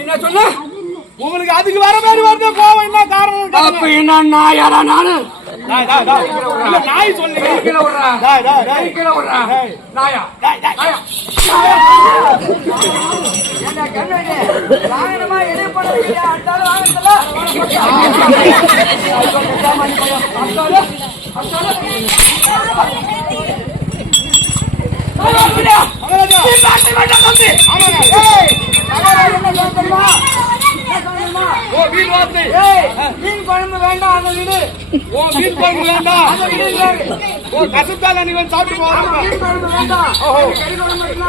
என்ன சொல்ல உங்களுக்கு அதுக்கு வர மாதிரி வந்து கோவம் என்ன காரணம்? அப்ப என்ன நாயாடா நானு? நாய் சொல்லி நாயா மீன் குழம்பு வேண்டாம் அந்த வீடு. ஓ மீன் குழம்பு வேண்டாம் அந்த வீடு. ஓ கசப்பால நீ வந்து சாப்பிட்டு போறோம். மீன் குழம்பு வேண்டாம். ஓஹோ கறி குழம்பு மட்டும்